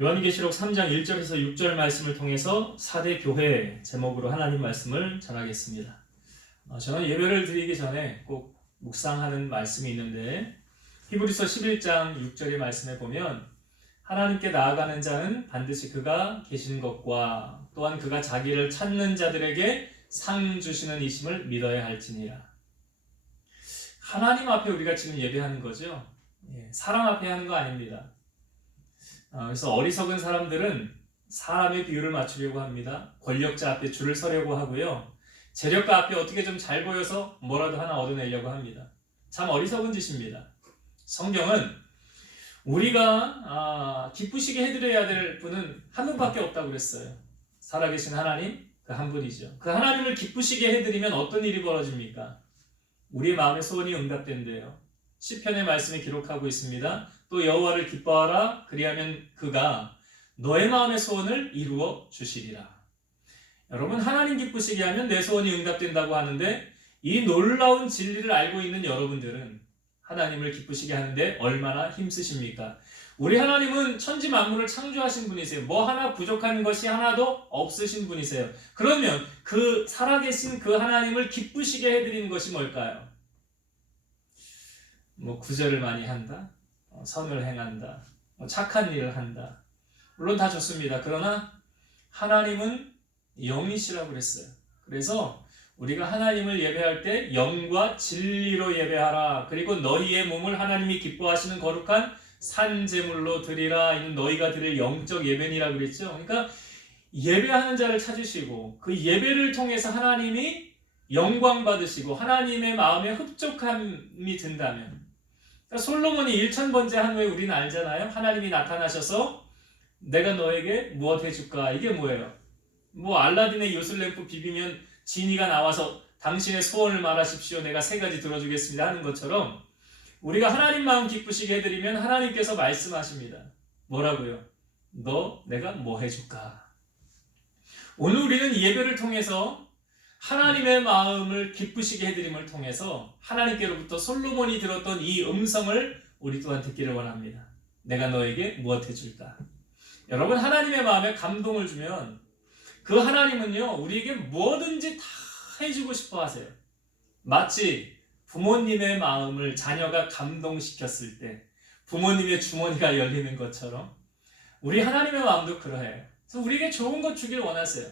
요한계시록 3장 1절에서 6절 말씀을 통해서 4대 교회 제목으로 하나님 말씀을 전하겠습니다. 저는 예배를 드리기 전에 꼭 묵상하는 말씀이 있는데 히브리서 11장 6절의 말씀에 보면 하나님께 나아가는 자는 반드시 그가 계신 것과 또한 그가 자기를 찾는 자들에게 상 주시는 이심을 믿어야 할지니라. 하나님 앞에 우리가 지금 예배하는 거죠. 사람 앞에 하는 거 아닙니다. 그래서 어리석은 사람들은 사람의 비율을 맞추려고 합니다. 권력자 앞에 줄을 서려고 하고요. 재력가 앞에 어떻게 좀 잘 보여서 뭐라도 하나 얻어내려고 합니다. 참 어리석은 짓입니다. 성경은 우리가 기쁘시게 해드려야 될 분은 한 분밖에 없다고 그랬어요. 살아계신 하나님, 그 한 분이죠. 그 하나님을 기쁘시게 해드리면 어떤 일이 벌어집니까? 우리의 마음의 소원이 응답된대요. 시편의 말씀에 기록하고 있습니다. 또 여호와를 기뻐하라, 그리하면 그가 너의 마음의 소원을 이루어 주시리라. 여러분, 하나님 기쁘시게 하면 내 소원이 응답된다고 하는데 이 놀라운 진리를 알고 있는 여러분들은 하나님을 기쁘시게 하는데 얼마나 힘쓰십니까? 우리 하나님은 천지 만물을 창조하신 분이세요. 뭐 하나 부족한 것이 하나도 없으신 분이세요. 그러면 그 살아계신 그 하나님을 기쁘시게 해드리는 것이 뭘까요? 구제를 많이 한다, 선을 행한다, 착한 일을 한다. 물론 다 좋습니다. 그러나 하나님은 영이시라고 그랬어요. 그래서 우리가 하나님을 예배할 때 영과 진리로 예배하라. 그리고 너희의 몸을 하나님이 기뻐하시는 거룩한 산제물로 드리라. 이는 너희가 드릴 영적 예배니라 그랬죠. 그러니까 예배하는 자를 찾으시고 그 예배를 통해서 하나님이 영광 받으시고 하나님의 마음에 흡족함이 든다면, 그러니까 솔로몬이 1000번째 한 후에 우리는 알잖아요. 하나님이 나타나셔서 내가 너에게 무엇 해줄까? 이게 뭐예요? 알라딘의 요술램프 비비면 지니가 나와서 당신의 소원을 말하십시오. 내가 3가지 들어주겠습니다 하는 것처럼 우리가 하나님 마음 기쁘시게 해드리면 하나님께서 말씀하십니다. 뭐라고요? 내가 뭐 해줄까? 오늘 우리는 예배를 통해서 하나님의 마음을 기쁘시게 해드림을 통해서 하나님께로부터 솔로몬이 들었던 이 음성을 우리 또한 듣기를 원합니다. 내가 너에게 무엇 해줄까? 여러분, 하나님의 마음에 감동을 주면 그 하나님은요, 우리에게 뭐든지 다 해주고 싶어 하세요. 마치 부모님의 마음을 자녀가 감동시켰을 때 부모님의 주머니가 열리는 것처럼 우리 하나님의 마음도 그러해요. 그래서 우리에게 좋은 것 주길 원하세요.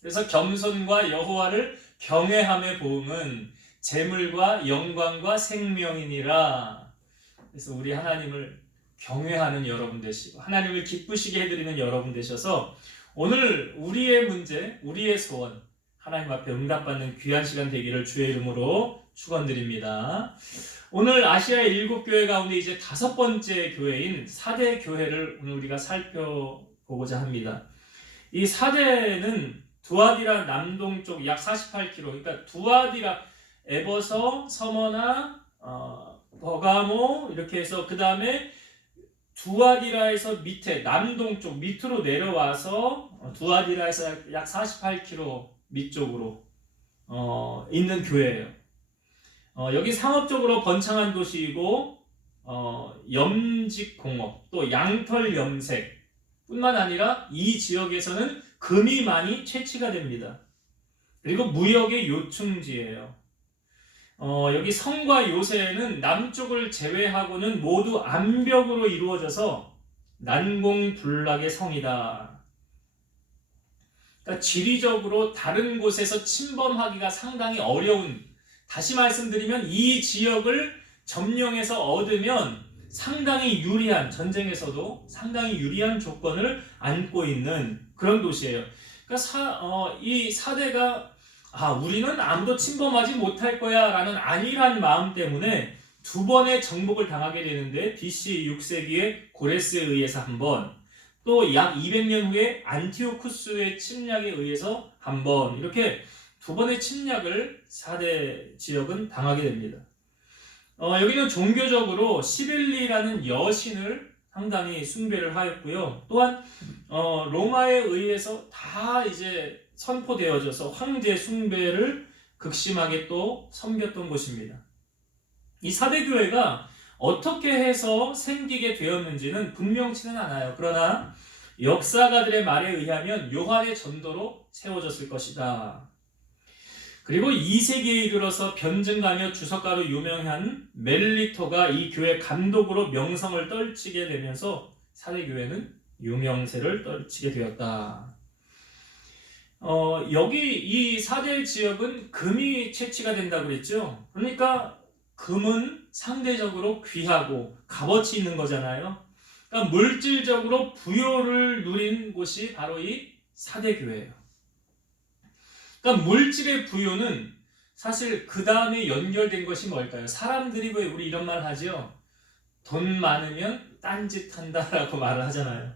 그래서 겸손과 여호와를 경외함의 보응은 재물과 영광과 생명이니라. 그래서 우리 하나님을 경외하는 여러분 되시고 하나님을 기쁘시게 해드리는 여러분 되셔서 오늘 우리의 문제, 우리의 소원 하나님 앞에 응답받는 귀한 시간 되기를 주의 이름으로 축원드립니다. 오늘 아시아의 7교회 가운데 이제 5번째 교회인 4대 교회를 오늘 우리가 살펴보고자 합니다. 이 4대는 두아디라 남동쪽 약 48km, 그러니까 두아디라, 에버서, 서머나, 버가모 이렇게 해서 그 다음에 두아디라에서 밑에 남동쪽 밑으로 내려와서 두아디라에서 약 48km 밑쪽으로 있는 교회예요. 여기 상업적으로 번창한 도시이고 염직공업 또 양털 염색 뿐만 아니라 이 지역에서는 금이 많이 채취가 됩니다. 그리고 무역의 요충지예요. 여기 성과 요새는 남쪽을 제외하고는 모두 암벽으로 이루어져서 난공불락의 성이다. 그러니까 지리적으로 다른 곳에서 침범하기가 상당히 어려운, 다시 말씀드리면 이 지역을 점령해서 얻으면 상당히 유리한, 전쟁에서도 상당히 유리한 조건을 안고 있는 그런 도시예요. 그러니까 이 4대가 우리는 아무도 침범하지 못할 거야 라는 안일한 마음 때문에 2번의 정복을 당하게 되는데 BC 6세기에 고레스에 의해서 한 번, 또 약 200년 후에 안티오쿠스의 침략에 의해서 한 번, 이렇게 2번의 침략을 4대 지역은 당하게 됩니다. 여기는 종교적으로 시빌리라는 여신을 상당히 숭배를 하였고요. 또한 로마에 의해서 다 이제 선포되어져서 황제 숭배를 극심하게 또 섬겼던 곳입니다. 이 4대 교회가 어떻게 해서 생기게 되었는지는 분명치는 않아요. 그러나 역사가들의 말에 의하면 요한의 전도로 세워졌을 것이다. 그리고 2세기에 이르러서 변증가며 주석가로 유명한 멜리토가 이 교회 감독으로 명성을 떨치게 되면서 사대교회는 유명세를 떨치게 되었다. 여기 이 사대 지역은 금이 채취가 된다고 그랬죠. 그러니까 금은 상대적으로 귀하고 값어치 있는 거잖아요. 그러니까 물질적으로 부요를 누린 곳이 바로 이 사대교회예요. 그러니까 물질의 부요는 사실 그 다음에 연결된 것이 뭘까요? 사람들이 왜 우리 이런 말 하죠? 돈 많으면 딴짓한다라고 말을 하잖아요.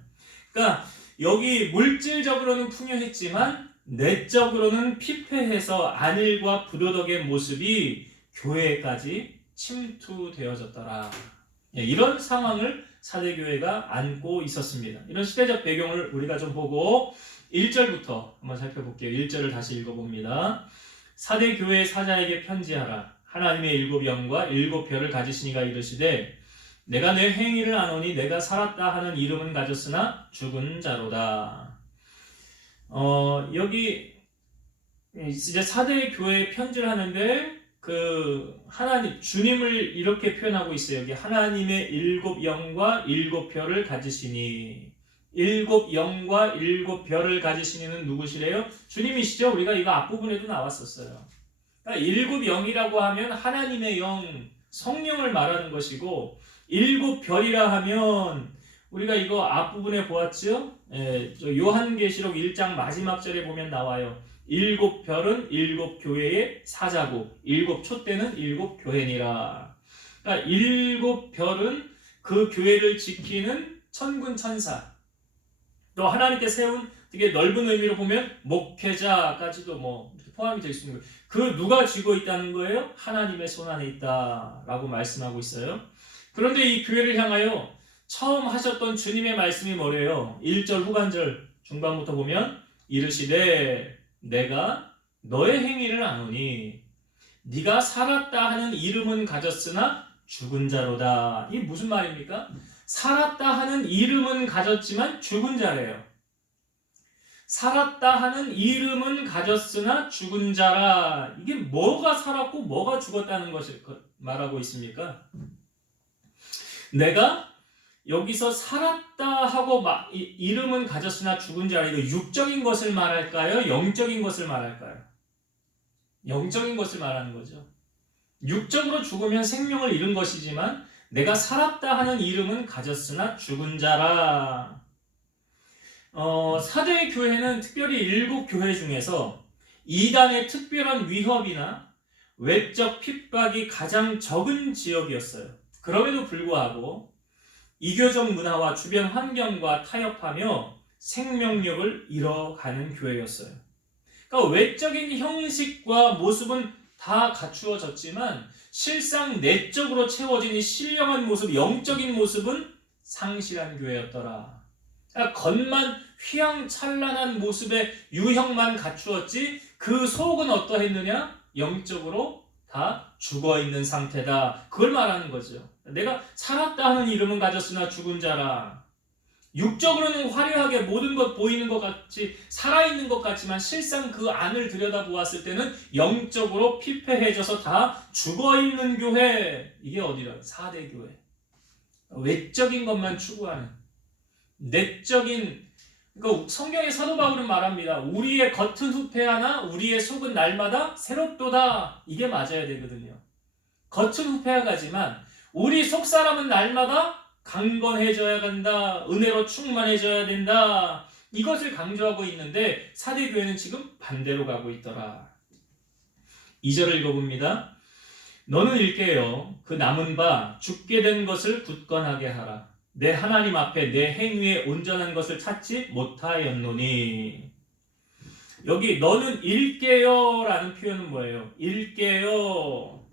그러니까 여기 물질적으로는 풍요했지만 내적으로는 피폐해서 안일과 부도덕의 모습이 교회까지 침투되어졌더라. 이런 상황을 사대교회가 안고 있었습니다. 이런 시대적 배경을 우리가 좀 보고 1절부터 한번 살펴볼게요. 1절을 다시 읽어봅니다. 사대교회 사자에게 편지하라. 하나님의 7영과 7별을 가지시니가 이르시되 내가 내 행위를 아노니 내가 살았다 하는 이름은 가졌으나 죽은 자로다. 여기 이제 사대교회에 편지를 하는데 하나님 주님을 이렇게 표현하고 있어요. 여기 하나님의 7영과 7별을 가지시니 7영과 7별을 가지시니는 누구시래요? 주님이시죠. 우리가 이거 앞부분에도 나왔었어요. 그러니까 7영이라고 하면 하나님의 영, 성령을 말하는 것이고 7별이라 하면 우리가 이거 앞부분에 보았죠? 요한계시록 1장 마지막 절에 보면 나와요. 7별은 7교회의 사자고 7촛대는 7교회니라. 그러니까 7별은 그 교회를 지키는 천군 천사, 또 하나님께 세운 되게 넓은 의미로 보면 목회자까지도 포함이 될 수 있는 거예요. 그 누가 쥐고 있다는 거예요? 하나님의 손 안에 있다라고 말씀하고 있어요. 그런데 이 교회를 향하여 처음 하셨던 주님의 말씀이 뭐래요? 1절 후반절 중반부터 보면 이르시되 내가 너의 행위를 아노니 네가 살았다 하는 이름은 가졌으나 죽은 자로다. 이게 무슨 말입니까? 살았다 하는 이름은 가졌지만 죽은 자래요. 살았다 하는 이름은 가졌으나 죽은 자라. 이게 뭐가 살았고 뭐가 죽었다는 것을 말하고 있습니까? 내가 여기서 살았다 하고 이름은 가졌으나 죽은 자라. 이거 육적인 것을 말할까요? 영적인 것을 말할까요? 영적인 것을 말하는 거죠. 육적으로 죽으면 생명을 잃은 것이지만 내가 살았다 하는 이름은 가졌으나 죽은 자라. 사대 교회는 특별히 7교회 중에서 이단의 특별한 위협이나 외적 핍박이 가장 적은 지역이었어요. 그럼에도 불구하고 이교적 문화와 주변 환경과 타협하며 생명력을 잃어가는 교회였어요. 그러니까 외적인 형식과 모습은 다 갖추어졌지만 실상 내적으로 채워진 이 신령한 모습, 영적인 모습은 상실한 교회였더라. 그러니까 겉만 휘황찬란한 모습의 유형만 갖추었지 그 속은 어떠했느냐? 영적으로 다 죽어있는 상태다. 그걸 말하는 거죠. 내가 살았다 하는 이름은 가졌으나 죽은 자라. 육적으로는 화려하게 모든 것 보이는 것 같이 살아있는 것 같지만 실상 그 안을 들여다보았을 때는 영적으로 피폐해져서 다 죽어있는 교회. 이게 어디라? 사대교회. 외적인 것만 추구하는 내적인, 그러니까 성경의 사도 바울은 말합니다. 우리의 겉은 후패하나 우리의 속은 날마다 새롭도다. 이게 맞아야 되거든요. 겉은 후패하가지만 우리 속사람은 날마다 강건해져야 한다. 은혜로 충만해져야 된다. 이것을 강조하고 있는데 사대교회는 지금 반대로 가고 있더라. 2절을 읽어봅니다. 너는 일깨어 그 남은 바 죽게 된 것을 굳건하게 하라. 내 하나님 앞에 내 행위에 온전한 것을 찾지 못하였노니. 여기 너는 일깨어라는 표현은 뭐예요? 일깨어.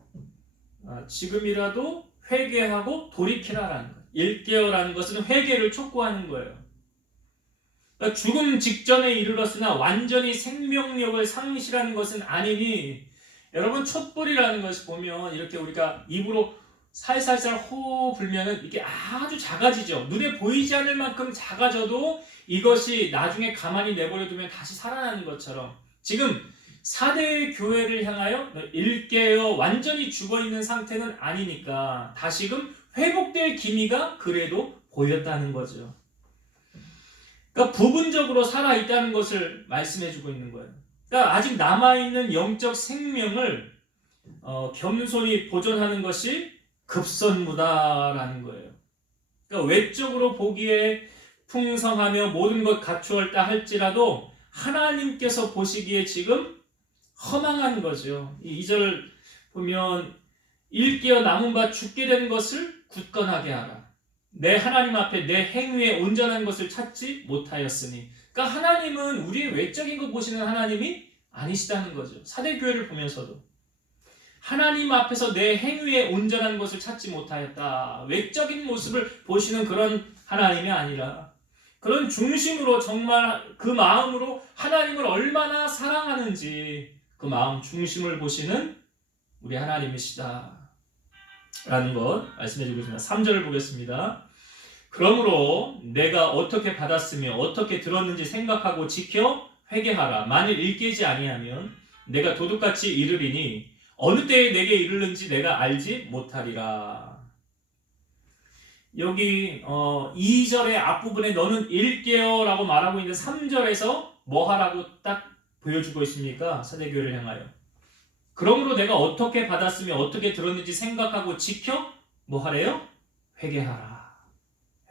지금이라도 회개하고 돌이키라라는 거예요. 일깨어라는 것은 회개를 촉구하는 거예요. 그러니까 죽음 직전에 이르렀으나 완전히 생명력을 상실하는 것은 아니니, 여러분 촛불이라는 것을 보면 이렇게 우리가 입으로 살살살 호흡 불면은 이게 아주 작아지죠. 눈에 보이지 않을 만큼 작아져도 이것이 나중에 가만히 내버려 두면 다시 살아나는 것처럼 지금 4대 교회를 향하여 일깨어 완전히 죽어있는 상태는 아니니까 다시금 회복될 기미가 그래도 보였다는 거죠. 그러니까 부분적으로 살아있다는 것을 말씀해주고 있는 거예요. 그러니까 아직 남아있는 영적 생명을 겸손히 보존하는 것이 급선무다라는 거예요. 그러니까 외적으로 보기에 풍성하며 모든 것 갖추었다 할지라도 하나님께서 보시기에 지금 허망한 거죠. 이 2절 보면 일깨어 남은 바 죽게 된 것을 굳건하게 하라. 내 하나님 앞에 내 행위에 온전한 것을 찾지 못하였으니. 그러니까 하나님은 우리의 외적인 것 보시는 하나님이 아니시다는 거죠. 사대교회를 보면서도 하나님 앞에서 내 행위에 온전한 것을 찾지 못하였다. 외적인 모습을 보시는 그런 하나님이 아니라 그런 중심으로 정말 그 마음으로 하나님을 얼마나 사랑하는지 그 마음 중심을 보시는 우리 하나님이시다 라는 것 말씀해 주고 있습니다. 3절을 보겠습니다. 그러므로 내가 어떻게 받았으며 어떻게 들었는지 생각하고 지켜 회개하라. 만일 일깨지 아니하면 내가 도둑같이 이르리니 어느 때에 내게 이르는지 내가 알지 못하리라. 여기 2절의 앞부분에 너는 일깨어 라고 말하고 있는 3절에서 뭐 하라고 딱 보여주고 있습니까? 사대교회를 향하여. 그러므로 내가 어떻게 받았으며 어떻게 들었는지 생각하고 지켜 뭐 하래요? 회개하라.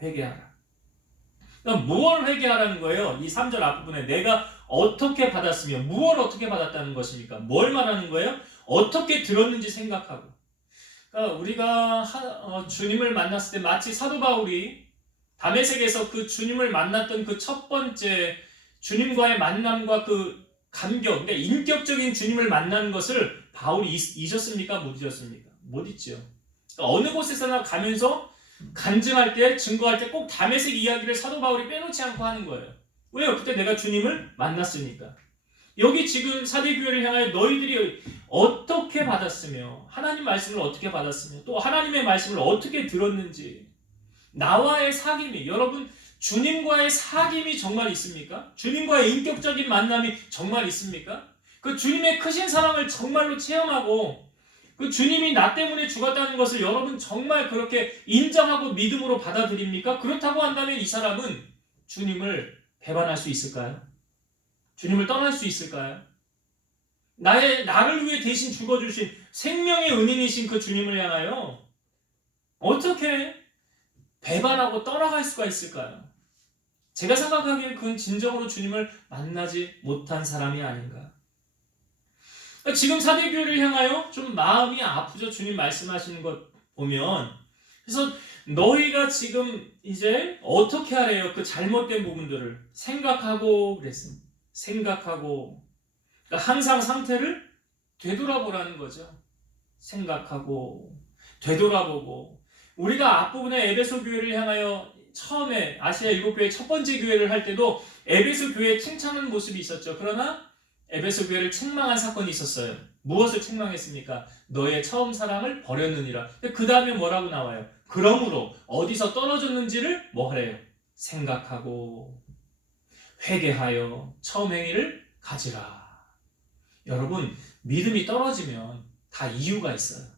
회개하라. 그럼 무엇을 회개하라는 거예요? 이 3절 앞부분에 내가 어떻게 받았으며 무엇을 어떻게 받았다는 것입니까? 뭘 말하는 거예요? 어떻게 들었는지 생각하고. 그러니까 우리가 주님을 만났을 때 마치 사도 바울이 다메섹에서 그 주님을 만났던 그 첫 번째 주님과의 만남과 그 감격, 그러니까 인격적인 주님을 만나는 것을 바울이 잊었습니까? 못 잊었습니까? 못 잊죠. 그러니까 어느 곳에서나 가면서 간증할 때, 증거할 때 꼭 다메섹 이야기를 사도 바울이 빼놓지 않고 하는 거예요. 왜요? 그때 내가 주님을 만났으니까. 여기 지금 사대교회를 향하여 너희들이 어떻게 받았으며 하나님 말씀을 어떻게 받았으며 또 하나님의 말씀을 어떻게 들었는지 나와의 사귐이 여러분 주님과의 사귐이 정말 있습니까? 주님과의 인격적인 만남이 정말 있습니까? 그 주님의 크신 사랑을 정말로 체험하고 그 주님이 나 때문에 죽었다는 것을 여러분 정말 그렇게 인정하고 믿음으로 받아들입니까? 그렇다고 한다면 이 사람은 주님을 배반할 수 있을까요? 주님을 떠날 수 있을까요? 나를 위해 대신 죽어주신 생명의 은인이신 그 주님을 향하여 어떻게 배반하고 떠나갈 수가 있을까요? 제가 생각하기에 그건 진정으로 주님을 만나지 못한 사람이 아닌가. 지금 사대교회를 향하여 좀 마음이 아프죠. 주님 말씀하시는 것 보면. 그래서 너희가 지금 이제 어떻게 하래요? 그 잘못된 부분들을 생각하고 그랬습니다. 생각하고 그러니까 항상 상태를 되돌아보라는 거죠. 생각하고 되돌아보고 우리가 앞부분에 에베소 교회를 향하여 처음에 아시아 7교회 첫 번째 교회를 할 때도 에베소 교회에 칭찬하는 모습이 있었죠. 그러나 에베소 교회를 책망한 사건이 있었어요. 무엇을 책망했습니까? 너의 처음 사랑을 버렸느니라. 그 다음에 뭐라고 나와요? 그러므로 어디서 떨어졌는지를 뭐 하래요? 생각하고 회개하여 처음 행위를 가지라. 여러분 믿음이 떨어지면 다 이유가 있어요.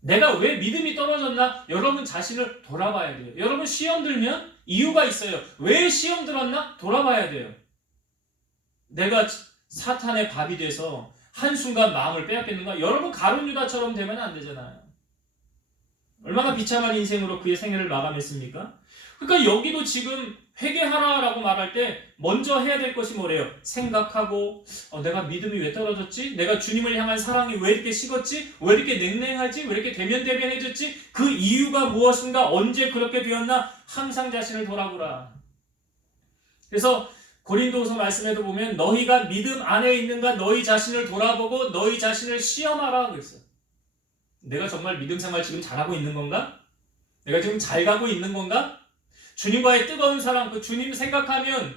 내가 왜 믿음이 떨어졌나? 여러분 자신을 돌아봐야 돼요. 여러분 시험 들면 이유가 있어요. 왜 시험 들었나? 돌아봐야 돼요. 내가 사탄의 밥이 돼서 한순간 마음을 빼앗겠는가? 여러분 가룟 유다처럼 되면 안 되잖아요. 얼마나 비참한 인생으로 그의 생애를 마감했습니까? 그러니까 여기도 지금 회개하라라고 말할 때 먼저 해야 될 것이 뭐래요? 생각하고 내가 믿음이 왜 떨어졌지? 내가 주님을 향한 사랑이 왜 이렇게 식었지? 왜 이렇게 냉랭하지? 왜 이렇게 대면대면해졌지? 그 이유가 무엇인가? 언제 그렇게 되었나? 항상 자신을 돌아보라. 그래서 고린도후서 말씀에도 보면 너희가 믿음 안에 있는가? 너희 자신을 돌아보고 너희 자신을 시험하라 그랬어요. 내가 정말 믿음 생활 지금 잘하고 있는 건가? 내가 지금 잘 가고 있는 건가? 주님과의 뜨거운 사랑, 그 주님 생각하면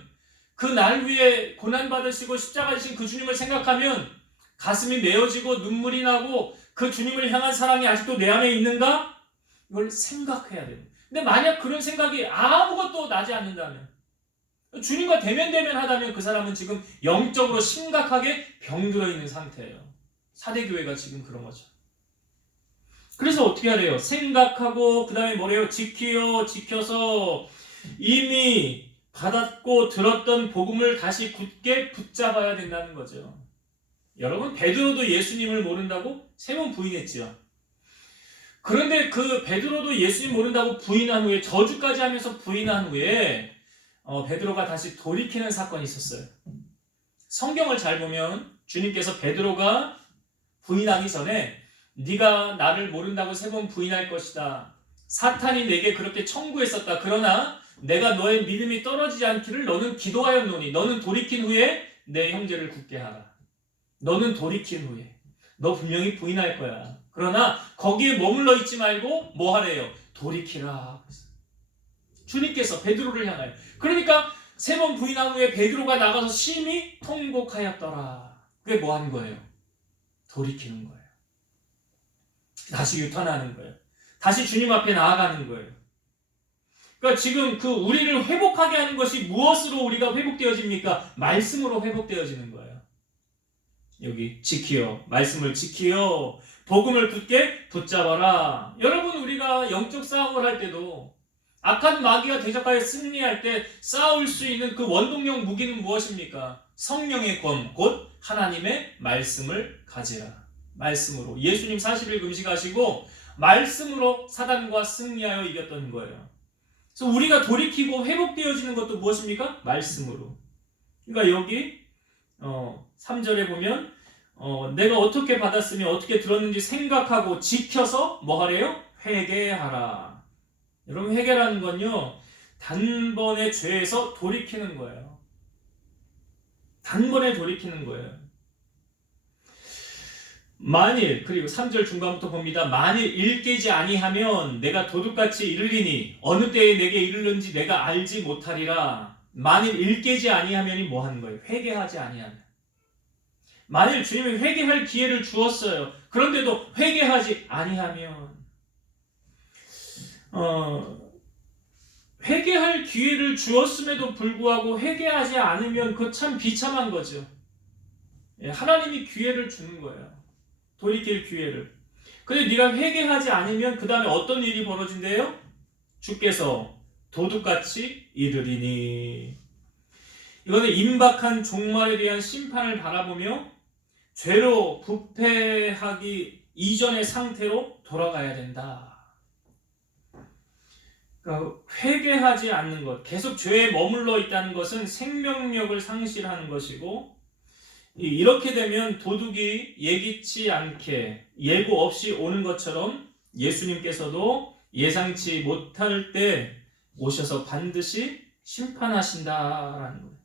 그 날 위해 고난받으시고 십자가 지신 그 주님을 생각하면 가슴이 메어지고 눈물이 나고 그 주님을 향한 사랑이 아직도 내 안에 있는가? 이걸 생각해야 돼요. 근데 만약 그런 생각이 아무것도 나지 않는다면, 주님과 대면하다면 그 사람은 지금 영적으로 심각하게 병들어 있는 상태예요. 사대교회가 지금 그런 거죠. 그래서 어떻게 하래요? 생각하고 그 다음에 뭐래요? 지켜서 이미 받았고 들었던 복음을 다시 굳게 붙잡아야 된다는 거죠. 여러분, 베드로도 예수님을 모른다고 3번 부인했지요. 그런데 그 베드로도 예수님 모른다고 부인한 후에, 저주까지 하면서 부인한 후에 베드로가 다시 돌이키는 사건이 있었어요. 성경을 잘 보면 주님께서 베드로가 부인하기 전에 네가 나를 모른다고 3번 부인할 것이다. 사탄이 내게 그렇게 청구했었다. 그러나 내가 너의 믿음이 떨어지지 않기를 너는 기도하였노니 너는 돌이킨 후에 내 형제를 굳게 하라. 너는 돌이킨 후에 너 분명히 부인할 거야. 그러나 거기에 머물러 있지 말고 뭐 하래요? 돌이키라. 주님께서 베드로를 향하여. 그러니까 3번 부인한 후에 베드로가 나가서 심히 통곡하였더라. 그게 뭐 하는 거예요? 돌이키는 거예요. 다시 유턴하는 거예요. 다시 주님 앞에 나아가는 거예요. 그러니까 지금 그 우리를 회복하게 하는 것이 무엇으로 우리가 회복되어집니까? 말씀으로 회복되어지는 거예요. 여기 지키어, 말씀을 지키어, 복음을 굳게 붙잡아라. 여러분, 우리가 영적 싸움을 할 때도 악한 마귀와 대적하여 승리할 때 싸울 수 있는 그 원동력 무기는 무엇입니까? 성령의 검, 곧 하나님의 말씀을 가지라. 말씀으로 예수님 40일 금식하시고 말씀으로 사단과 승리하여 이겼던 거예요. 그래서 우리가 돌이키고 회복되어지는 것도 무엇입니까? 말씀으로. 그러니까 여기 3절에 보면 내가 어떻게 받았으며 어떻게 들었는지 생각하고 지켜서 뭐 하래요? 회개하라. 여러분, 회개라는 건요, 단번에 죄에서 돌이키는 거예요. 단번에 돌이키는 거예요. 만일, 그리고 3절 중반부터 봅니다. 만일 일깨지 아니하면 내가 도둑같이 이르리니 어느 때에 내게 이르는지 내가 알지 못하리라. 만일 일깨지 아니하면이 뭐 하는 거예요? 회개하지 아니하면. 만일 주님이 회개할 기회를 주었어요. 그런데도 회개하지 아니하면, 회개할 기회를 주었음에도 불구하고 회개하지 않으면 그거 참 비참한 거죠. 하나님이 기회를 주는 거예요. 돌이킬 기회를. 근데 네가 회개하지 않으면 그 다음에 어떤 일이 벌어진대요? 주께서 도둑같이 이르리니. 이거는 임박한 종말에 대한 심판을 바라보며 죄로 부패하기 이전의 상태로 돌아가야 된다. 그러니까 회개하지 않는 것, 계속 죄에 머물러 있다는 것은 생명력을 상실하는 것이고, 이렇게 되면 도둑이 예기치 않게 예고 없이 오는 것처럼 예수님께서도 예상치 못할 때 오셔서 반드시 심판하신다라는 거예요.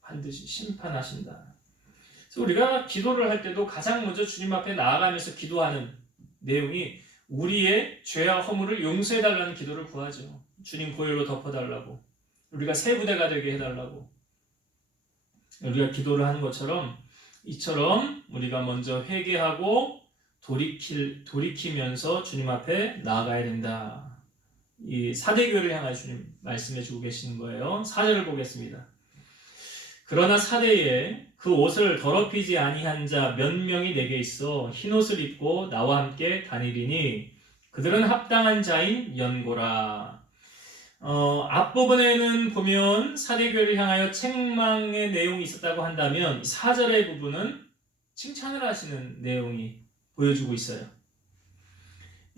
반드시 심판하신다. 그래서 우리가 기도를 할 때도 가장 먼저 주님 앞에 나아가면서 기도하는 내용이 우리의 죄와 허물을 용서해달라는 기도를 구하죠. 주님 보혈로 덮어달라고, 우리가 새 부대가 되게 해달라고. 우리가 기도를 하는 것처럼 이처럼 우리가 먼저 회개하고 돌이키면서 주님 앞에 나아가야 된다. 이 사대교회를 향하여 주님 말씀해 주고 계시는 거예요. 4절을 보겠습니다. 그러나 사대에 그 옷을 더럽히지 아니한 자 몇 명이 내게 있어 흰옷을 입고 나와 함께 다니리니 그들은 합당한 자인 연고라. 앞부분에는 보면 사대교회를 향하여 책망의 내용이 있었다고 한다면 4절의 부분은 칭찬을 하시는 내용이 보여주고 있어요.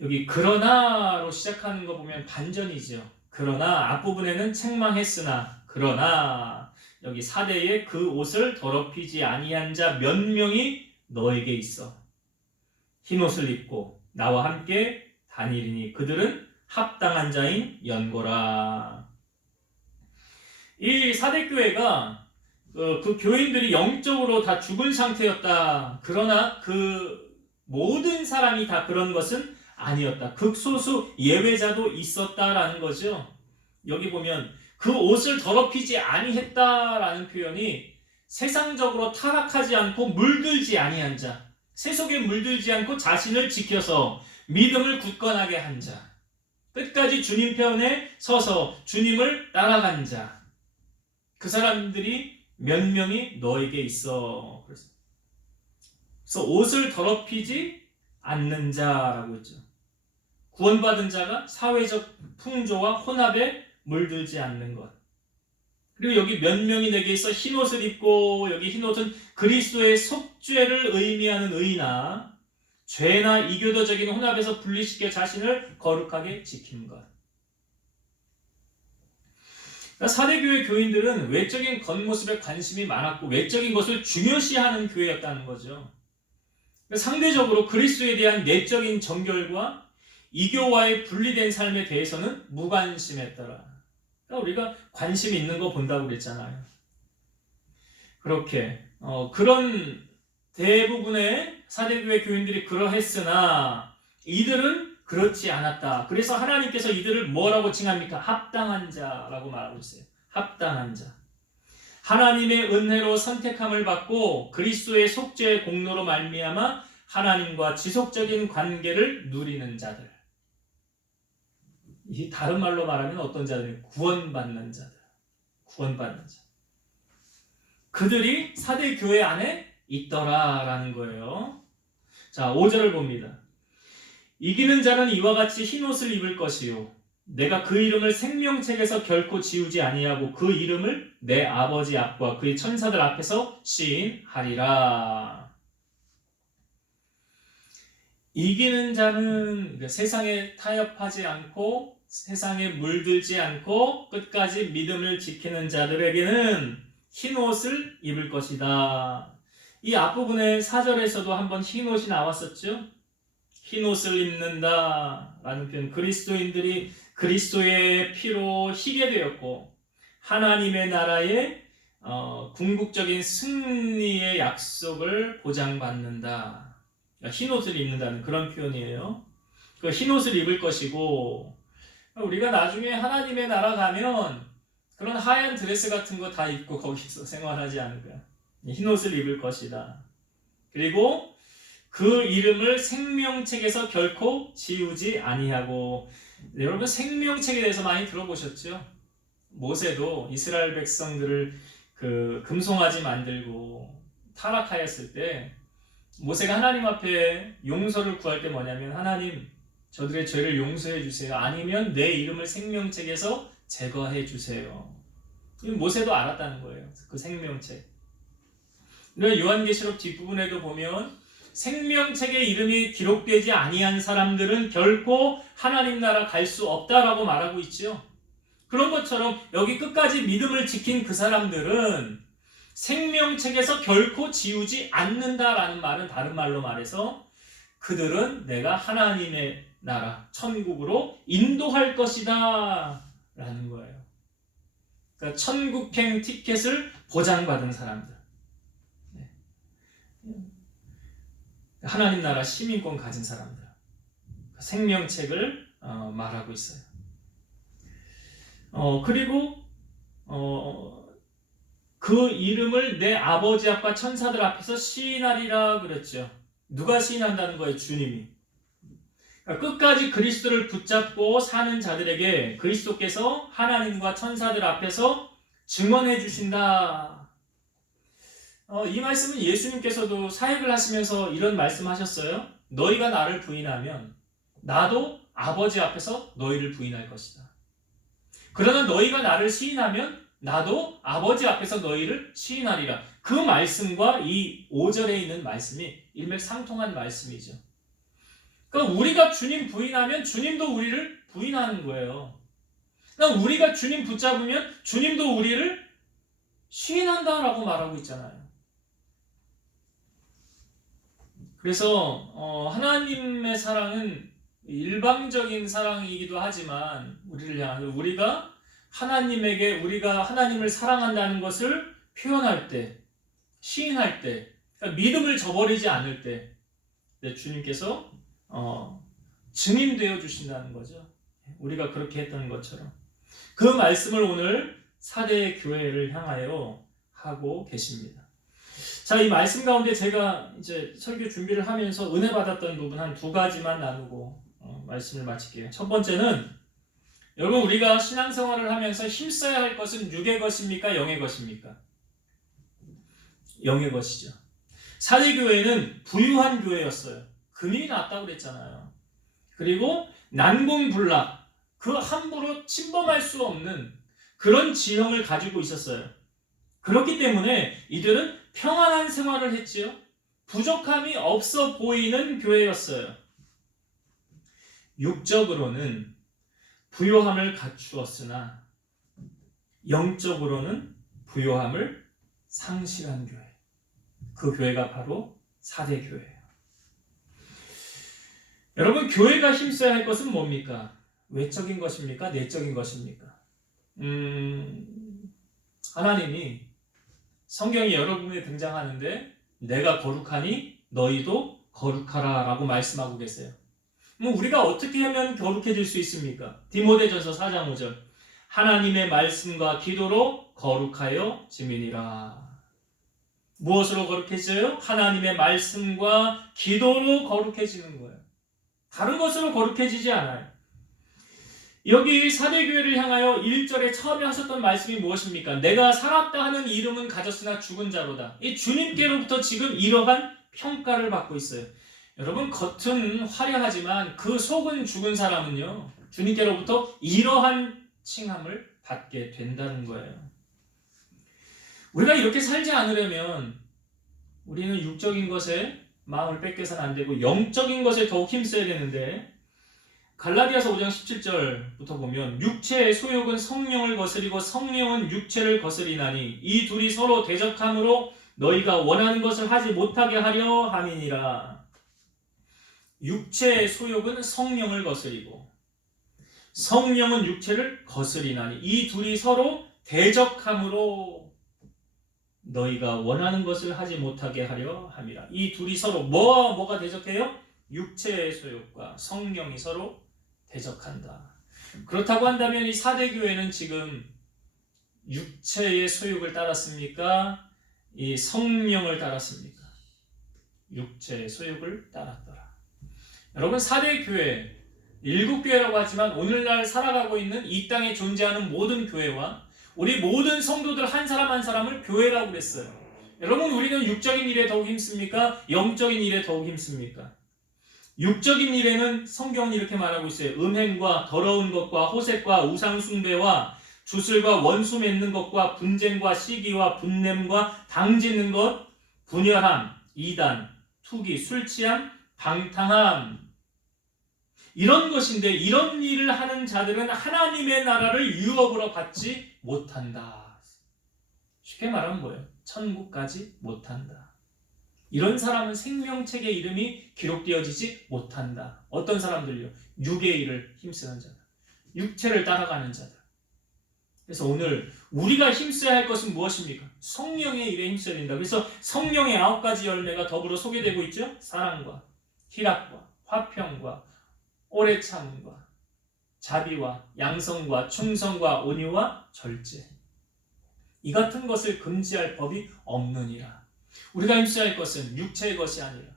여기 그러나로 시작하는 거 보면 반전이죠. 그러나 앞부분에는 책망했으나 그러나 여기 4대에 그 옷을 더럽히지 아니한 자 몇 명이 너에게 있어 흰옷을 입고 나와 함께 다니리니 그들은 합당한 자인 연고라. 이 사대교회가 그 교인들이 영적으로 다 죽은 상태였다. 그러나 그 모든 사람이 다 그런 것은 아니었다. 극소수 예외자도 있었다라는 거죠. 여기 보면 그 옷을 더럽히지 아니했다라는 표현이 세상적으로 타락하지 않고 물들지 아니한 자, 세속에 물들지 않고 자신을 지켜서 믿음을 굳건하게 한 자, 끝까지 주님 편에 서서 주님을 따라간 자. 그 사람들이 몇 명이 너에게 있어. 그래서 옷을 더럽히지 않는 자라고 했죠. 구원받은 자가 사회적 풍조와 혼합에 물들지 않는 것. 그리고 여기 몇 명이 내게 있어 흰옷을 입고, 여기 흰옷은 그리스도의 속죄를 의미하는 의나 죄나 이교도적인 혼합에서 분리시켜 자신을 거룩하게 지키는 것. 그러니까 사대교회 교인들은 외적인 겉모습에 관심이 많았고 외적인 것을 중요시하는 교회였다는 거죠. 그러니까 상대적으로 그리스도에 대한 내적인 정결과 이교와의 분리된 삶에 대해서는 무관심했더라. 그러니까 우리가 관심 있는 거 본다고 그랬잖아요. 그렇게 그런 대부분의 사대교회 교인들이 그러했으나 이들은 그렇지 않았다. 그래서 하나님께서 이들을 뭐라고 칭합니까? 합당한 자라고 말하고 있어요. 합당한 자. 하나님의 은혜로 선택함을 받고 그리스도의 속죄의 공로로 말미암아 하나님과 지속적인 관계를 누리는 자들. 이 다른 말로 말하면 어떤 자들이 구원받는 자들. 구원받는 자. 그들이 사대 교회 안에 있더라라는 거예요. 자, 5절을 봅니다. 이기는 자는 이와 같이 흰옷을 입을 것이요 내가 그 이름을 생명책에서 결코 지우지 아니하고 그 이름을 내 아버지 앞과 그의 천사들 앞에서 시인하리라. 이기는 자는 세상에 타협하지 않고 세상에 물들지 않고 끝까지 믿음을 지키는 자들에게는 흰옷을 입을 것이다. 이 앞부분의 4절에서도 한번 흰옷이 나왔었죠. 흰옷을 입는다 라는 표현. 그리스도인들이 그리스도의 피로 희게 되었고 하나님의 나라의 궁극적인 승리의 약속을 보장받는다. 흰옷을 입는다는 그런 표현이에요. 그 흰옷을 입을 것이고 우리가 나중에 하나님의 나라 가면 그런 하얀 드레스 같은 거 다 입고 거기서 생활하지 않을까요? 흰옷을 입을 것이다. 그리고 그 이름을 생명책에서 결코 지우지 아니하고. 여러분 생명책에 대해서 많이 들어보셨죠? 모세도 이스라엘 백성들을 그 금송아지 만들고 타락하였을 때 모세가 하나님 앞에 용서를 구할 때 뭐냐면 하나님 저들의 죄를 용서해 주세요. 아니면 내 이름을 생명책에서 제거해 주세요. 모세도 알았다는 거예요. 그 생명책. 요한계시록 뒷부분에도 보면 생명책에 이름이 기록되지 아니한 사람들은 결코 하나님 나라 갈 수 없다라고 말하고 있죠. 그런 것처럼 여기 끝까지 믿음을 지킨 그 사람들은 생명책에서 결코 지우지 않는다라는 말은 다른 말로 말해서 그들은 내가 하나님의 나라, 천국으로 인도할 것이다 라는 거예요. 그러니까 천국행 티켓을 보장받은 사람들. 하나님 나라 시민권 가진 사람들. 생명책을 말하고 있어요. 그리고 그 이름을 내 아버지 앞과 천사들 앞에서 시인하리라 그랬죠. 누가 시인한다는 거예요? 주님이. 그러니까 끝까지 그리스도를 붙잡고 사는 자들에게 그리스도께서 하나님과 천사들 앞에서 증언해 주신다. 이 말씀은 예수님께서도 사역을 하시면서 이런 말씀하셨어요. 너희가 나를 부인하면 나도 아버지 앞에서 너희를 부인할 것이다. 그러나 너희가 나를 시인하면 나도 아버지 앞에서 너희를 시인하리라. 그 말씀과 이 5절에 있는 말씀이 일맥상통한 말씀이죠. 그러니까 우리가 주님 부인하면 주님도 우리를 부인하는 거예요. 그러니까 우리가 주님 붙잡으면 주님도 우리를 시인한다라고 말하고 있잖아요. 그래서 하나님의 사랑은 일방적인 사랑이기도 하지만 우리를 향한 우리가 우리가 하나님을 사랑한다는 것을 표현할 때, 시인할 때, 그러니까 믿음을 저버리지 않을 때 주님께서 증인되어 주신다는 거죠. 우리가 그렇게 했던 것처럼. 그 말씀을 오늘 사대 교회를 향하여 하고 계십니다. 자, 이 말씀 가운데 제가 이제 설교 준비를 하면서 은혜 받았던 부분 한 2가지만 나누고 말씀을 마칠게요. 첫 번째는 여러분, 우리가 신앙생활을 하면서 힘써야 할 것은 육의 것입니까? 영의 것입니까? 영의 것이죠. 사대교회는 부유한 교회였어요. 금이 났다고 그랬잖아요. 그리고 난공불락, 그 함부로 침범할 수 없는 그런 지형을 가지고 있었어요. 그렇기 때문에 이들은 평안한 생활을 했지요. 부족함이 없어 보이는 교회였어요. 육적으로는 부요함을 갖추었으나 영적으로는 부요함을 상실한 교회. 그 교회가 바로 사대교회예요. 여러분, 교회가 힘써야 할 것은 뭡니까? 외적인 것입니까? 내적인 것입니까? 하나님이 성경이 여러 군데 등장하는데 내가 거룩하니 너희도 거룩하라 라고 말씀하고 계세요. 우리가 어떻게 하면 거룩해질 수 있습니까? 디모데전서 4장 5절, 하나님의 말씀과 기도로 거룩하여 지민이라. 무엇으로 거룩해져요? 하나님의 말씀과 기도로 거룩해지는 거예요. 다른 것으로 거룩해지지 않아요. 여기 사대교회를 향하여 1절에 처음에 하셨던 말씀이 무엇입니까? 내가 살았다 하는 이름은 가졌으나 죽은 자로다. 이 주님께로부터 지금 이러한 평가를 받고 있어요. 여러분, 겉은 화려하지만 그 속은 죽은 사람은요, 주님께로부터 이러한 칭함을 받게 된다는 거예요. 우리가 이렇게 살지 않으려면 우리는 육적인 것에 마음을 뺏겨서는 안 되고 영적인 것에 더욱 힘써야 되는데, 갈라디아서 5장 17절부터 보면 육체의 소욕은 성령을 거스리고 성령은 육체를 거스리나니 이 둘이 서로 대적함으로 너희가 원하는 것을 하지 못하게 하려 함이니라. 육체의 소욕은 성령을 거스리고 성령은 육체를 거스리나니 이 둘이 서로 대적함으로 너희가 원하는 것을 하지 못하게 하려 함이라. 이 둘이 서로 뭐가 대적해요? 육체의 소욕과 성령이 서로 대적한다. 그렇다고 한다면 이 사대교회는 지금 육체의 소욕을 따랐습니까? 이 성령을 따랐습니까? 육체의 소욕을 따랐더라. 여러분, 사대교회, 일국교회라고 하지만 오늘날 살아가고 있는 이 땅에 존재하는 모든 교회와 우리 모든 성도들 한 사람 한 사람을 교회라고 그랬어요. 여러분, 우리는 육적인 일에 더욱 힘씁니까? 영적인 일에 더욱 힘씁니까? 육적인 일에는 성경은 이렇게 말하고 있어요. 음행과 더러운 것과 호색과 우상숭배와 주술과 원수 맺는 것과 분쟁과 시기와 분냄과 당짓는 것, 분열함, 이단, 투기, 술취함, 방탕함, 이런 것인데 이런 일을 하는 자들은 하나님의 나라를 유업으로 받지 못한다. 쉽게 말하면 뭐예요? 천국까지 못한다. 이런 사람은 생명책의 이름이 기록되어지지 못한다. 어떤 사람들요? 육의 일을 힘쓰는 자들, 육체를 따라가는 자들. 그래서 오늘 우리가 힘써야 할 것은 무엇입니까? 성령의 일에 힘써야 된다. 그래서 성령의 9가지 열매가 더불어 소개되고 있죠. 사랑과 희락과 화평과 오래 참음과 자비와 양성과 충성과 온유와 절제. 이 같은 것을 금지할 법이 없느니라. 우리가 힘써야 할 것은 육체의 것이 아니라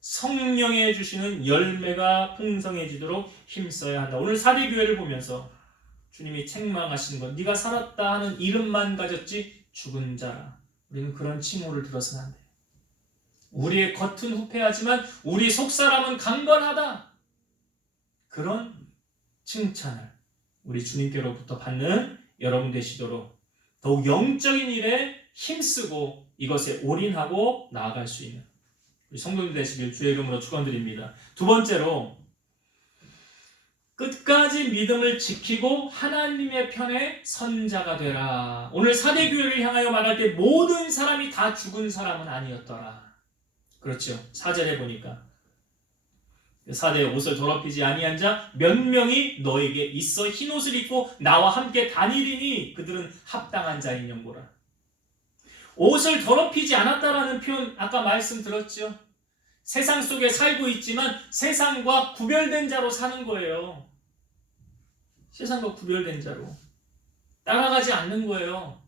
성령에 주시는 열매가 풍성해지도록 힘써야 한다. 오늘 사대교회를 보면서 주님이 책망하시는 것, 네가 살았다 하는 이름만 가졌지 죽은 자라. 우리는 그런 칭호를 들어서는 안 돼요. 우리의 겉은 후패하지만 우리 속사람은 강건하다. 그런 칭찬을 우리 주님께로부터 받는 여러분 되시도록 더욱 영적인 일에 힘쓰고 이것에 올인하고 나아갈 수 있는 우리 성도들 되시길 주의 이름으로 축원드립니다. 두 번째로, 끝까지 믿음을 지키고 하나님의 편에 선 자가 되라. 오늘 사대교회를 향하여 말할 때 모든 사람이 다 죽은 사람은 아니었더라. 그렇죠. 4절에 보니까 사대의 옷을 더럽히지 아니한 자 몇 명이 너에게 있어 흰옷을 입고 나와 함께 다니리니 그들은 합당한 자인 영보라. 옷을 더럽히지 않았다라는 표현 아까 말씀 들었죠. 세상 속에 살고 있지만 세상과 구별된 자로 사는 거예요. 세상과 구별된 자로 따라가지 않는 거예요.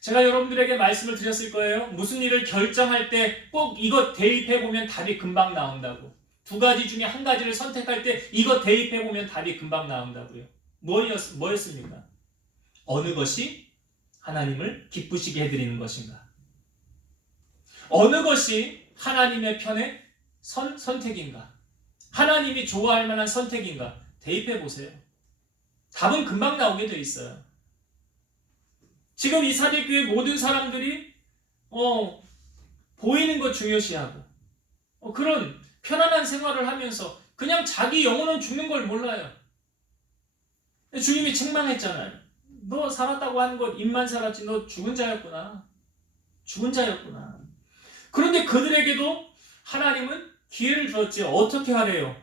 제가 여러분들에게 말씀을 드렸을 거예요. 무슨 일을 결정할 때 꼭 이것 대입해보면 답이 금방 나온다고. 두 가지 중에 한 가지를 선택할 때 이것 대입해보면 답이 금방 나온다고요. 뭐였습니까? 어느 것이 하나님을 기쁘시게 해드리는 것인가? 어느 것이 하나님의 편의 선택인가? 하나님이 좋아할 만한 선택인가? 대입해 보세요. 답은 금방 나오게 돼 있어요. 지금 이 사대교회 모든 사람들이 보이는 것 중요시하고 그런 편안한 생활을 하면서 그냥 자기 영혼은 죽는 걸 몰라요. 주님이 책망했잖아요. 너 살았다고 하는 것 입만 살았지 너 죽은 자였구나. 죽은 자였구나. 그런데 그들에게도 하나님은 기회를 주었지. 어떻게 하래요?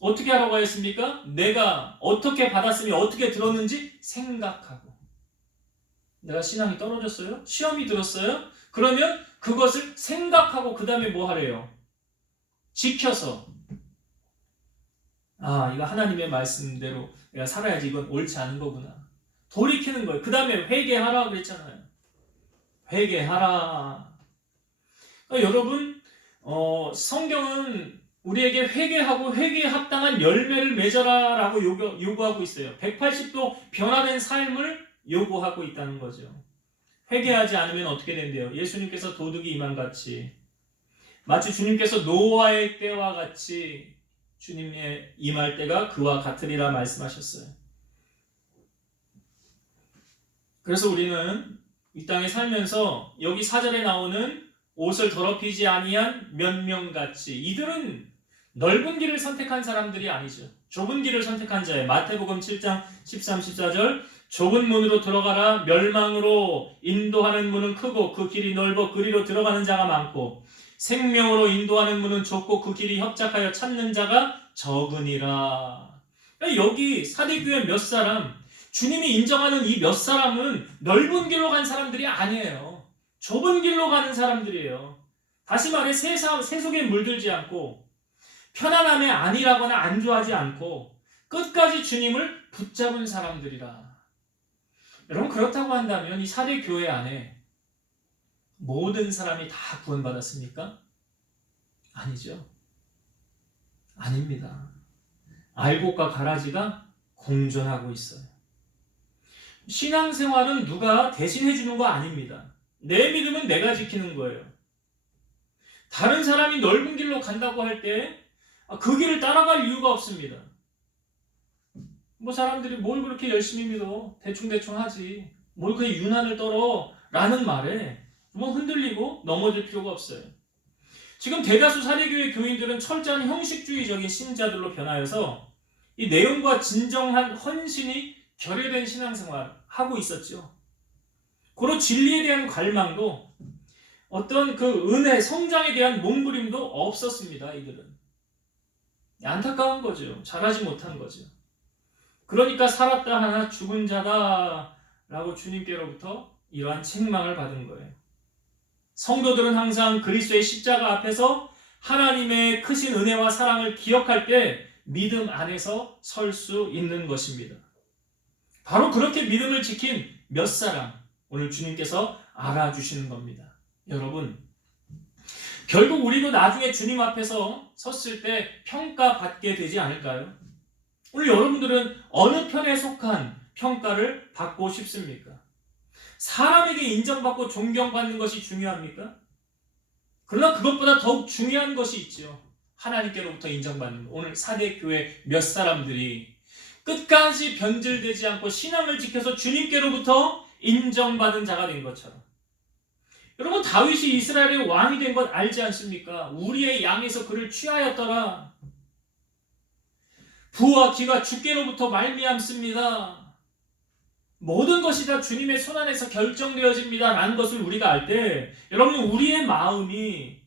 어떻게 하라고 하였습니까? 내가 어떻게 받았으니 어떻게 들었는지 생각하고. 내가 신앙이 떨어졌어요? 시험이 들었어요? 그러면 그것을 생각하고 그 다음에 뭐 하래요? 지켜서 이거 하나님의 말씀대로 내가 살아야지 이건 옳지 않은 거구나. 돌이키는 거예요. 그 다음에 회개하라 그랬잖아요. 회개하라. 그러니까 여러분 성경은 우리에게 회개하고 회개에 합당한 열매를 맺어라 라고 요구하고 있어요. 180도 변화된 삶을 요구하고 있다는 거죠. 회개하지 않으면 어떻게 된대요? 예수님께서 도둑이 임함같이 마치 주님께서 노아의 때와 같이 주님의 임할 때가 그와 같으리라 말씀하셨어요. 그래서 우리는 이 땅에 살면서 여기 4절에 나오는 옷을 더럽히지 아니한 몇 명같이 이들은 넓은 길을 선택한 사람들이 아니죠. 좁은 길을 선택한 자예요. 마태복음 7장 13, 14절 좁은 문으로 들어가라. 멸망으로 인도하는 문은 크고 그 길이 넓어 그리로 들어가는 자가 많고 생명으로 인도하는 문은 좁고 그 길이 협착하여 찾는 자가 적으니라. 여기 사대교회 몇 사람, 주님이 인정하는 이 몇 사람은 넓은 길로 간 사람들이 아니에요. 좁은 길로 가는 사람들이에요. 다시 말해 세속에 물들지 않고 편안함에 안일하거나 안주하지 않고 끝까지 주님을 붙잡은 사람들이라. 여러분 그렇다고 한다면 이 사대교회 안에 모든 사람이 다 구원받았습니까? 아니죠. 아닙니다. 알곡과 가라지가 공존하고 있어요. 신앙생활은 누가 대신해 주는 거 아닙니다. 내 믿음은 내가 지키는 거예요. 다른 사람이 넓은 길로 간다고 할 때 그 길을 따라갈 이유가 없습니다. 사람들이 뭘 그렇게 열심히 믿어? 대충대충 하지. 뭘 그렇게 유난을 떨어? 라는 말에 흔들리고 넘어질 필요가 없어요. 지금 대다수 사대교회 교인들은 철저한 형식주의적인 신자들로 변하여서 이 내용과 진정한 헌신이 결여된 신앙생활을 하고 있었죠. 고로 진리에 대한 갈망도 어떤 그 은혜, 성장에 대한 몸부림도 없었습니다. 이들은. 안타까운 거죠. 잘하지 못한 거죠. 그러니까 살았다 하나 죽은 자다 라고 주님께로부터 이러한 책망을 받은 거예요. 성도들은 항상 그리스도의 십자가 앞에서 하나님의 크신 은혜와 사랑을 기억할 때 믿음 안에서 설 수 있는 것입니다. 바로 그렇게 믿음을 지킨 몇 사람 오늘 주님께서 알아주시는 겁니다. 여러분 결국 우리도 나중에 주님 앞에서 섰을 때 평가받게 되지 않을까요? 오늘 여러분들은 어느 편에 속한 평가를 받고 싶습니까? 사람에게 인정받고 존경받는 것이 중요합니까? 그러나 그것보다 더욱 중요한 것이 있죠. 하나님께로부터 인정받는 것. 오늘 사대교회 몇 사람들이 끝까지 변질되지 않고 신앙을 지켜서 주님께로부터 인정받은 자가 된 것처럼. 여러분 다윗이 이스라엘의 왕이 된 것 알지 않습니까? 우리의 양에서 그를 취하였더라. 부와 기가 주께로부터 말미암습니다. 모든 것이 다 주님의 손안에서 결정되어집니다 라는 것을 우리가 알 때 여러분 우리의 마음이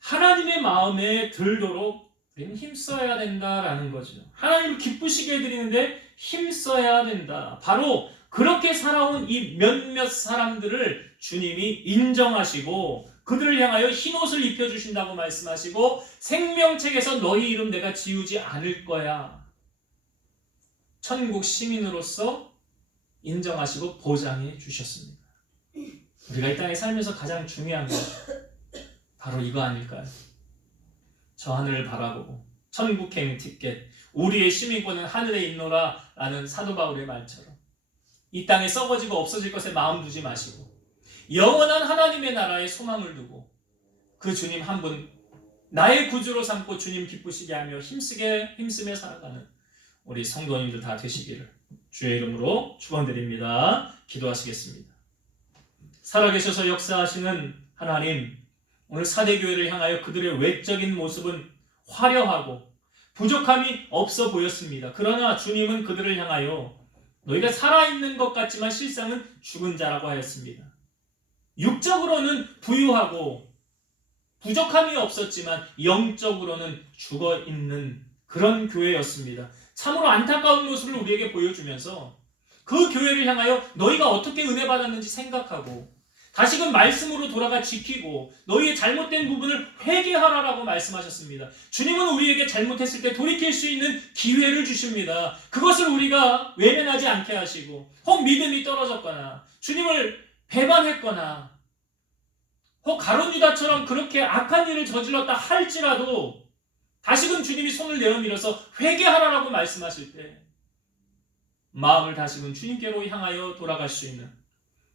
하나님의 마음에 들도록 우리는 힘써야 된다라는 거죠. 하나님을 기쁘시게 해드리는데 힘써야 된다. 바로 그렇게 살아온 이 몇몇 사람들을 주님이 인정하시고 그들을 향하여 흰옷을 입혀주신다고 말씀하시고 생명책에서 너희 이름 내가 지우지 않을 거야. 천국 시민으로서 인정하시고 보장해 주셨습니다. 우리가 이 땅에 살면서 가장 중요한 것 바로 이거 아닐까요? 저 하늘을 바라보고 천국행 티켓 우리의 시민권은 하늘에 있노라 라는 사도 바울의 말처럼 이 땅에 썩어지고 없어질 것에 마음 두지 마시고 영원한 하나님의 나라에 소망을 두고 그 주님 한 분 나의 구주로 삼고 주님 기쁘시게 하며 힘쓰며 살아가는 우리 성도님들 다 되시기를 주의 이름으로 축원드립니다. 기도하시겠습니다. 살아계셔서 역사하시는 하나님, 오늘 사대교회를 향하여 그들의 외적인 모습은 화려하고 부족함이 없어 보였습니다. 그러나 주님은 그들을 향하여 너희가 살아있는 것 같지만 실상은 죽은 자라고 하였습니다. 육적으로는 부유하고 부족함이 없었지만 영적으로는 죽어있는 그런 교회였습니다. 참으로 안타까운 모습을 우리에게 보여주면서 그 교회를 향하여 너희가 어떻게 은혜 받았는지 생각하고 다시금 말씀으로 돌아가 지키고 너희의 잘못된 부분을 회개하라라고 말씀하셨습니다. 주님은 우리에게 잘못했을 때 돌이킬 수 있는 기회를 주십니다. 그것을 우리가 외면하지 않게 하시고 혹 믿음이 떨어졌거나 주님을 배반했거나 혹 가룟 유다처럼 그렇게 악한 일을 저질렀다 할지라도 다시금 주님이 손을 내어밀어서 회개하라라고 말씀하실 때 마음을 다시금 주님께로 향하여 돌아갈 수 있는,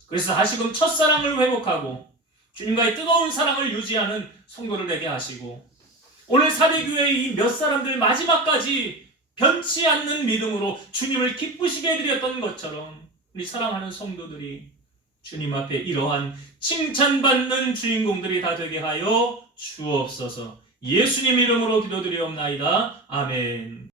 그래서 다시금 첫사랑을 회복하고 주님과의 뜨거운 사랑을 유지하는 성도를 되게 하시고 오늘 사대교회의 이 몇 사람들 마지막까지 변치 않는 믿음으로 주님을 기쁘시게 해드렸던 것처럼 우리 사랑하는 성도들이 주님 앞에 이러한 칭찬받는 주인공들이 다 되게 하여 주옵소서. 예수님 이름으로 기도드리옵나이다. 아멘.